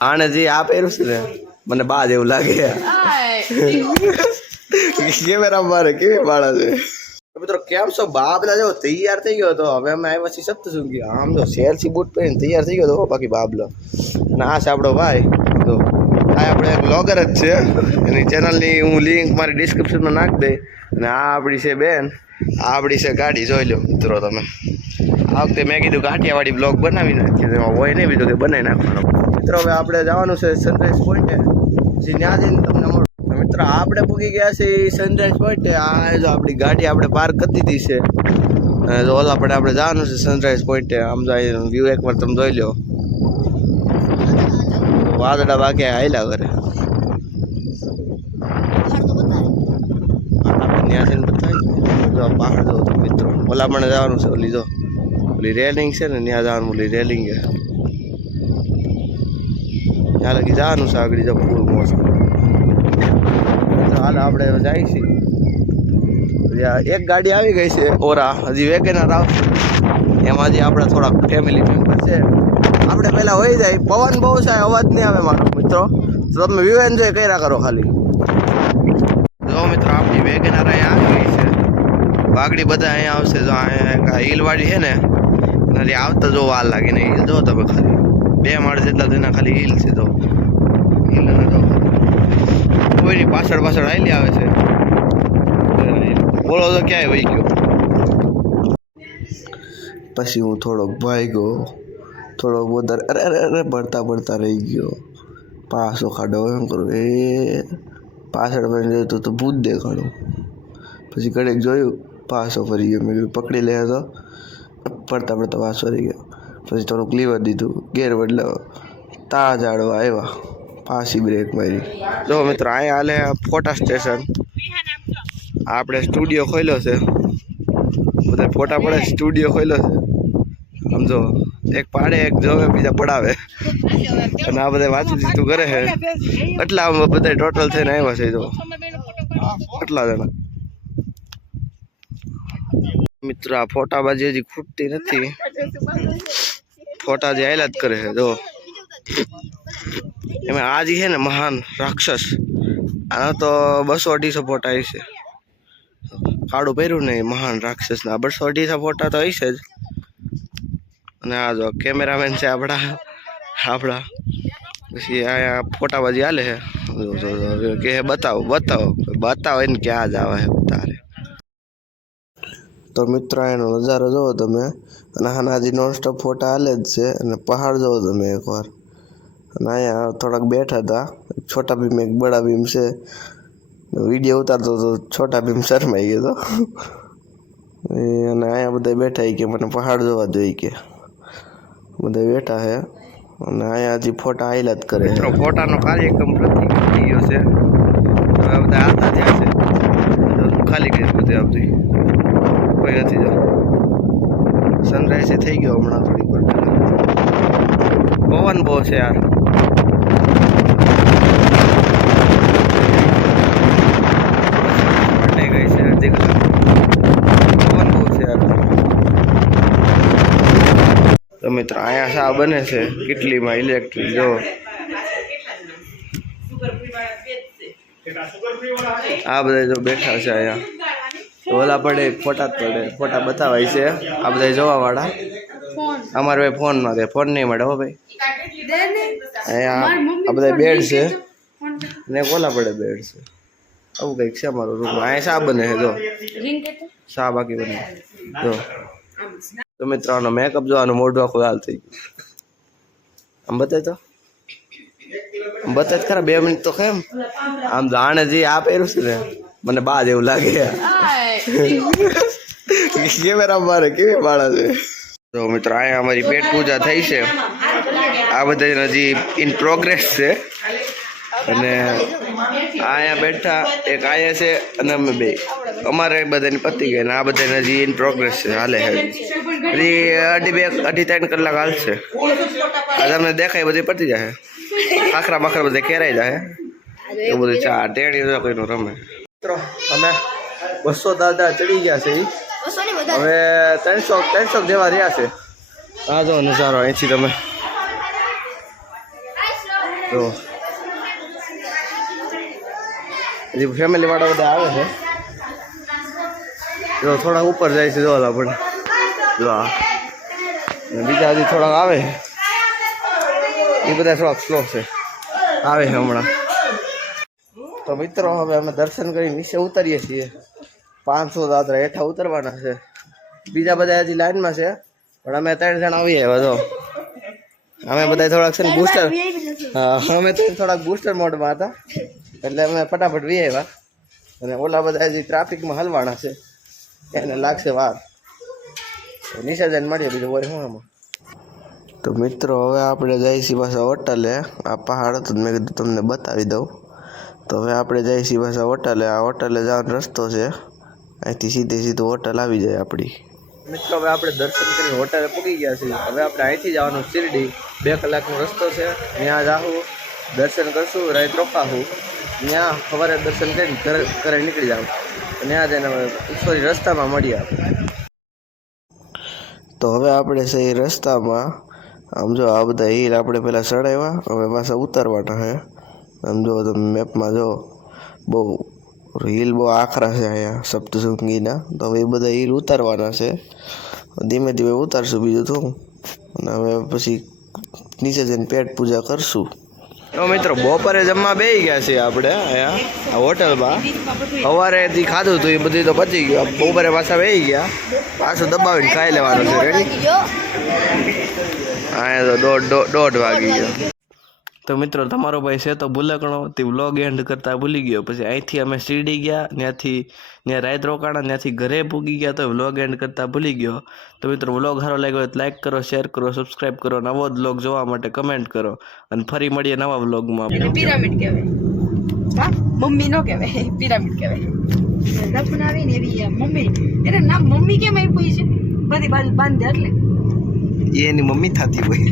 આને જે આ પહેર્યું છે ને મને બા જેવું લાગે કેમેરા મારે કેવી બાળા છે મિત્રો કેમ છો બા બધા જો તૈયાર થઈ ગયો તો હવે અમે આવ્યા છીએ સપ્તશૃંગી આમ તો શેરસી બૂટ પહેરીને તૈયાર થઈ ગયો તો બાકી બાબલો અને આ છે આપણો ભાઈ તો આ આપણે એક બ્લોગર જ છે એની ચેનલની હું લિંક મારી ડિસ્ક્રિપ્શનમાં નાખી દઈ અને આ આપણી છે બેન આ આપણી છે ગાડી જોઈ લો મિત્રો તમે આ વખતે મેં કીધું કાઠિયાવાડી બ્લોગ બનાવી નાખીએ એમાં હોય નહીં બીજું કે બનાવી નાખવાનો મિત્રો હવે આપણે જવાનું છે સનરાઈઝ પોઈન્ટે પછી ત્યાં જઈને તમને મળું મિત્રો આપણે પૂગી ગયા છે સનરાઈઝ પોઈન્ટે આ જો આપણી ગાડી આપણે પાર્ક કરી દીધી છે અને જો ઓલા આપણે જવાનું છે સનરાઈઝ પોઈન્ટે આમ જાય વ્યૂ એકવાર તમે જોઈ લો વાદળા બાકી હાલ્યા કરે ત્યાં છે ને બતાવી પહાડ જો મિત્રો ઓલા મને જવાનું છે ઓલી જો ઓલી રેલિંગ છે ને ત્યાં જવાનું ઓલી રેલિંગ છે ત્યાં લગી જવાનું છે આગળ જો ફૂલ મસ્ત હાલ આપણે જાય છીએ એક ગાડી આવી ગઈ છે ઓરા હજી વેગેનાર આવશે એમાં હજી આપણે થોડાક ફેમિલી મેમ્બર છે આપણે પહેલાં હોઈ જાય પવન બહુ છે અવાજ નહીં આવે મારો મિત્રો તો તમે વ્યૂ એન્જોય કર્યા કરો ખાલી જો મિત્રો આપણી વેગેનાર અહીંયા આવી ગઈ છે વાગડી બધા અહીંયા આવશે જો અહીંયા હિલવાડી છે ને નથી આવતા જો વાર લાગે ને હિલ જો તમે ખાલી 2 માળ જેટલા તેના ખાલી હિલ છે તો હિલ જો કોઈની પાછળ હાલી આવે છે બોલો તો ક્યાંય વહી ગયો પછી હું થોડોક ભાગ્યો થોડોક વધારે અરે ભરતા રહી ગયો પાછો ખાડો એમ કરું એ પાછળ ફરીને જોયું તો ભૂત દેખાડું પછી ઘડીક જોયું પાછો ફરી ગયો મેં કીધું પકડી લે તો પડતા પાછો ફરી ગયો પછી થોડુંક લીવર દીધું ગેર બદલાવો તા ઝાડવા આવ્યા પાછી બ્રેક મારી જો મિત્રો અહીંયા હાલે ફોટા સ્ટેશન આપણે સ્ટુડિયો ખોલ્યો છે બધા ફોટા પડે સ્ટુડિયો ખોલ્યો છે આમ જો એક પાડે એક જોવે બીજા પડાવે અને આ બધા વાતચીત કરે છે એટલા બધા ટોટલ થઈને આવ્યા છે જો એટલા જણા મિત્રો આ ફોટાબાજી હજી ખૂટતી નથી ફોટા જે આયલા જ કરે છે જો એમાં આ જે છે ને મહાન રાક્ષસ આના તો 200-250 ફોટા હશે કાળું પહેર્યું ને મહાન રાક્ષસ ના 200-250 ફોટા તો હશે જ અને આ જો કેમેરામેન છે આપણા પછી અહીંયા ફોટાબાજી હાલે છે કે બતાવો એને ક્યાં જ આવે તારે તો મિત્રો એનો નજારો જોવો તમે અને આના હજી નોનસ્ટોપ ફોટા હાલે જ છે અને પહાડ જોવો તમે એકવાર અને અહીંયા થોડાક બેઠા હતા છોટા ભીમ એક બડા ભીમ છે વિડીયો ઉતારતો તો છોટા ભીમ શરમાઈ ગયો હતો અને અહીંયા બધા બેઠા કે મને પહાડ જોવા જોઈએ કે બધા બેઠા છે અને અહીંયા હજી ફોટા હાઈલા જ કરે મિત્રો ફોટાનો કાર્યક્રમ થઈ ગયો છે હવે બધા આતા થયા છે ખાલી કરી બધે આવતી કોઈ નથી જો સનરાઈઝ થઈ ગયો હમણાં થોડી વાર પવન બહુ છે યાર ગઈ છે પવન બહુ છે યાર તો મિત્રો અહીંયા શા બને છે કેટલીમાં ઇલેક્ટ્રિક જો આ બધા જો બેઠા છે અહીંયા ઓલા પડે ફોટા બતાવાય છે આ બધા જોવા વાળા અમારે ભાઈ ફોન માં ફોન નહીં મળે હો ભાઈ અહીંયા આ બધા બેડ છે ને ઓલા પડે બેડ છે આવું કંઈક છે અમારો રૂમ અહીંયા શા બને છે જો શા બાકી બને જો તો મિત્રો આનો મેકઅપ જોવાનું મોઢું આખું લાલ થઈ ગયું આમ બતાય ખરા 2 મિનિટ તો કેમ આમ જાણે જે આ પહેર્યું છે ને મને બા જેવું લાગે કેમેરા મારે કેવી બાળા છે તો મિત્રો અહીંયા અમારી પેટ પૂજા થઈ છે આ બધા હજી ઇન પ્રોગ્રેસ છે અને અહીંયા બેઠા એક આયા છે અને અમે બે અમારે બધાની પતી ગઈ ને આ બધાને હજી ઇન પ્રોગ્રેસ છે હાલે હજી 2.5-3 કલાક હાલશે આ તમને દેખાય બધી પતી જાય આખરા બાખરા બધા કેરાઈ જાય એવું બધું ચા ટેણી કોઈનું રમે મિત્રો અમે 200 દાદા ચડી ગયા છે હવે 300 જેવા રહ્યા છે આ જો નજારો અહીંથી તમે તો હજી ફેમિલી વાળા બધા આવે છે. જો થોડાક ઉપર જાય છે, જો પણ જો બીજા હજી થોડાક આવે એ બધા થોડાક સ્લો છે, આવે છે હમણાં. તો મિત્રો હવે અમે દર્શન કરી નીચે ઉતરીએ છીએ. 500 દાદરા હેઠા ઉતરવાના છે. બીજા બધા હજી લાઈનમાં છે, પણ અમે 3 જણા આવીએ હવે. તો અમે બધા થોડાક છે ને બૂસ્ટર, હા અમે તો થોડાક બૂસ્ટર મોડમાં હતા, એટલે અમે ફટાફટ વી આવ્યા. અને ઓલા બધા હજી ટ્રાફિકમાં હલવાના છે, એને લાગશે વાર. નીચે જઈને મળીએ બીજું વરે હું આમાં. તો મિત્રો હવે આપણે જઈએ છીએ પાછા હોટલે. આ પહાડ હતો મેં કીધું તમને બતાવી દઉં. તો હવે આપણે જઈએ છીએ પાછા હોટલે. આ હોટલે જવાનો રસ્તો છે, અહીંથી સીધું હોટલ આવી જાય આપણી. મિત્રો હવે આપણે દર્શન કરીને હોટલે પૂગી ગયા છીએ. હવે આપણે અહીંથી જવાનું શિરડી. 2 કલાકનો રસ્તો છે, ત્યાં જાઉં દર્શન કરશું, રાત રોકાવું. ત્યાં સવારે દર્શન કરીને ઘરે નીકળી જાવ. ત્યાં જઈને સોરી રસ્તામાં મળીએ આપણે. તો હવે આપણે સહી રસ્તામાં આમ જો આ બધા હિલ આપણે પહેલાં ચડાવ્યા, હવે પાછા ઉતારવાના છે. આમ જો તમે મેપમાં જો બહુ હિલ બહુ આખરા છે અહીંયા સપ્તશૃંગીના. તો હવે એ બધા હિલ ઉતારવાના છે, ધીમે ધીમે ઉતારશું બીજું તો. અને હવે પછી નીચે જઈને પેટ પૂજા કરશું. તો મિત્રો બપોરે જમવા બેસી ગયા છીએ આપણે અહીંયા આ હોટલમાં. સવારેથી ખાધું હતું એ બધું તો પચી ગયું. બપોરે પાછા બેસી ગયા, પાછું દબાવીને ખાઈ લેવાનું છે. રેડી? અહીંયા તો દોઢ વાગી ગયો. તો મિત્રો તમારો ભાઈ છે તો ભૂલકણો તે વ્લોગ એન્ડ કરતા ભૂલી ગયો. પછી અહીંથી અમે શિરડી ગયા, ત્યાં રાત રોકાણા, ત્યાંથી ઘરે પૂગી ગયા તો વ્લોગ એન્ડ કરતા ભૂલી ગયો. તો મિત્રો વ્લોગ સારો લાગ્યો તો લાઈક કરો, શેર કરો, સબસ્ક્રાઈબ કરો. નવો જ વ્લોગ જોવા માટે કમેન્ટ કરો. અને ફરી મળીએ નવા વ્લોગમાં. પિરામિડ કહેવાય, મમ્મી નો કહેવાય, પિરામિડ કહેવાય. બનાવી ને એવી મમ્મી, એને નામ મમ્મી કેમ આપ્યું છે? બધી બાજુ બાંધે એટલે એની મમ્મી થતી હોય.